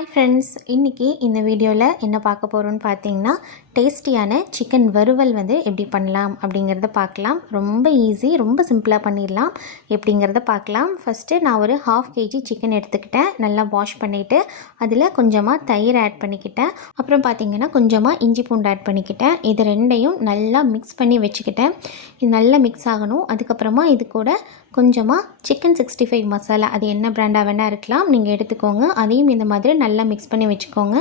Hi friends இன்றைக்கி இந்த வீடியோவில் என்ன பார்க்க போகிறோன்னு பார்த்தீங்கன்னா டேஸ்டியான சிக்கன் வறுவல் வந்து எப்படி பண்ணலாம் அப்படிங்கிறத பார்க்கலாம். ரொம்ப ஈஸி ரொம்ப சிம்பிளாக பண்ணிடலாம். எப்படிங்கிறத பார்க்கலாம். ஃபஸ்ட்டு நான் ஒரு ஹாஃப் கேஜி சிக்கன் எடுத்துக்கிட்டேன். நல்லா வாஷ் பண்ணிவிட்டு அதில் கொஞ்சமாக தயிர் ஆட் பண்ணிக்கிட்டேன். அப்புறம் பார்த்திங்கன்னா கொஞ்சமாக இஞ்சி பூண்டு ஆட் பண்ணிக்கிட்டேன். இது ரெண்டையும் நல்லா மிக்ஸ் பண்ணி வச்சுக்கிட்டேன். இது நல்லா மிக்ஸ் ஆகணும். அதுக்கப்புறமா இது கூட கொஞ்சமாக சிக்கன் சிக்ஸ்டி ஃபைவ் மசாலா அது என்ன பிராண்டாக வேணால் இருக்கலாம். நீங்கள் எடுத்துக்கோங்க. அதையும் இந்த மாதிரி நல்லா மிக்ஸ் பண்ணி வச்சுக்கோங்க.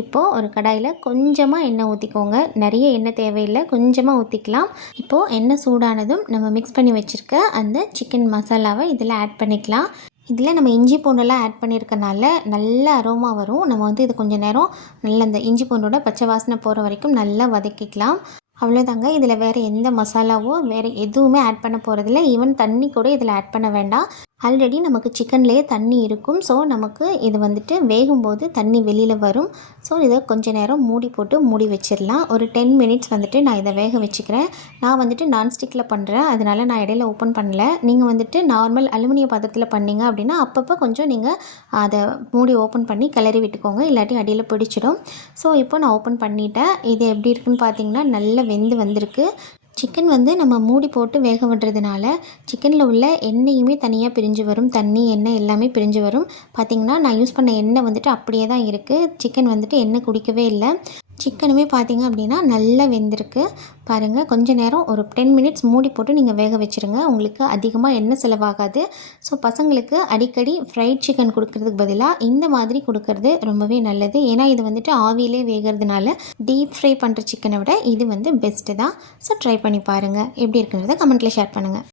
இப்போது ஒரு கடாயில் கொஞ்சமாக எண்ணெய் ஊற்றிக்கோங்க நிறைய எண்ணெய் தேவையில்லை. கொஞ்சமாக ஊற்றிக்கலாம் இப்போது எண்ணெய் சூடானதும் நம்ம மிக்ஸ் பண்ணி வச்சுருக்க அந்த சிக்கன் மசாலாவை இதில் ஆட் பண்ணிக்கலாம். இதில் நம்ம இஞ்சி பூண்டெல்லாம் ஆட் பண்ணியிருக்கனால நல்ல அரோமா வரும். நம்ம வந்து இது கொஞ்சம் நேரம் நல்ல அந்த இஞ்சி பூண்டோட பச்சை வாசனை போகிற வரைக்கும் நல்லா வதக்கிக்கலாம். அவ்வளோதாங்க இதில் வேறு எந்த மசாலாவோ வேறு எதுவுமே ஆட் பண்ண போகிறதில்ல ஈவன் தண்ணி கூட இதில் ஆட் பண்ண வேண்டாம். ஆல்ரெடி நமக்கு சிக்கன்லேயே தண்ணி இருக்கும். ஸோ நமக்கு இது வந்துட்டு வேகும்போது தண்ணி வெளியில் வரும். ஸோ இதை கொஞ்ச நேரம் மூடி போட்டு மூடி வச்சிடலாம். ஒரு டென் மினிட்ஸ் வந்துட்டு நான் இதை வேக வச்சுக்கிறேன். நான் வந்துட்டு நான்ஸ்டிக்கில் பண்ணுறேன் அதனால் நான் இடையில ஓப்பன் பண்ணல. நீங்கள் வந்துட்டு நார்மல் அலுமினிய பாத்திரத்தில் பண்ணீங்க அப்படின்னா அப்பப்போ கொஞ்சம் நீங்கள் அதை மூடி ஓப்பன் பண்ணி கிளறி விட்டுக்கோங்க. இல்லாட்டி அடியில் பிடிச்சிடும். ஸோ இப்போ நான் ஓப்பன் பண்ணிட்டேன். இது எப்படி இருக்குன்னு பார்த்தீங்கன்னா நல்லா வெந்து வந்திருக்கு. சிக்கன் வந்து நம்ம மூடி போட்டு வேக விடுறதுனால சிக்கனில் உள்ள எண்ணெயுமே தனியாக பிரிஞ்சு வரும். தண்ணி எண்ணெய் எல்லாமே பிரிஞ்சு வரும். பார்த்திங்கன்னா நான் யூஸ் பண்ண எண்ணெய் வந்துட்டு அப்படியே தான் இருக்குது சிக்கன் வந்துட்டு எண்ணெய் குடிக்கவே இல்லை. சிக்கனுமே பார்த்தீங்க அப்படின்னா நல்லா வெந்திருக்கு. பாருங்கள் கொஞ்சம் நேரம் ஒரு டென் மினிட்ஸ் மூடி போட்டு நீங்கள் வேக வச்சுருங்க. உங்களுக்கு அதிகமாக எண்ணெய் செலவாகாது. ஸோ பசங்களுக்கு அடிக்கடி ஃப்ரைட் சிக்கன் கொடுக்கறதுக்கு பதிலாக இந்த மாதிரி கொடுக்கறது ரொம்பவே நல்லது. ஏன்னா இது வந்துட்டு ஆவியிலே வேகிறதுனால டீப் ஃப்ரை பண்ணுற சிக்கனை விட இது வந்து பெஸ்ட்டு தான். ஸோ ட்ரை பண்ணி பாருங்கள் எப்படி இருக்குன்றதை கமெண்ட்டில் ஷேர் பண்ணுங்கள்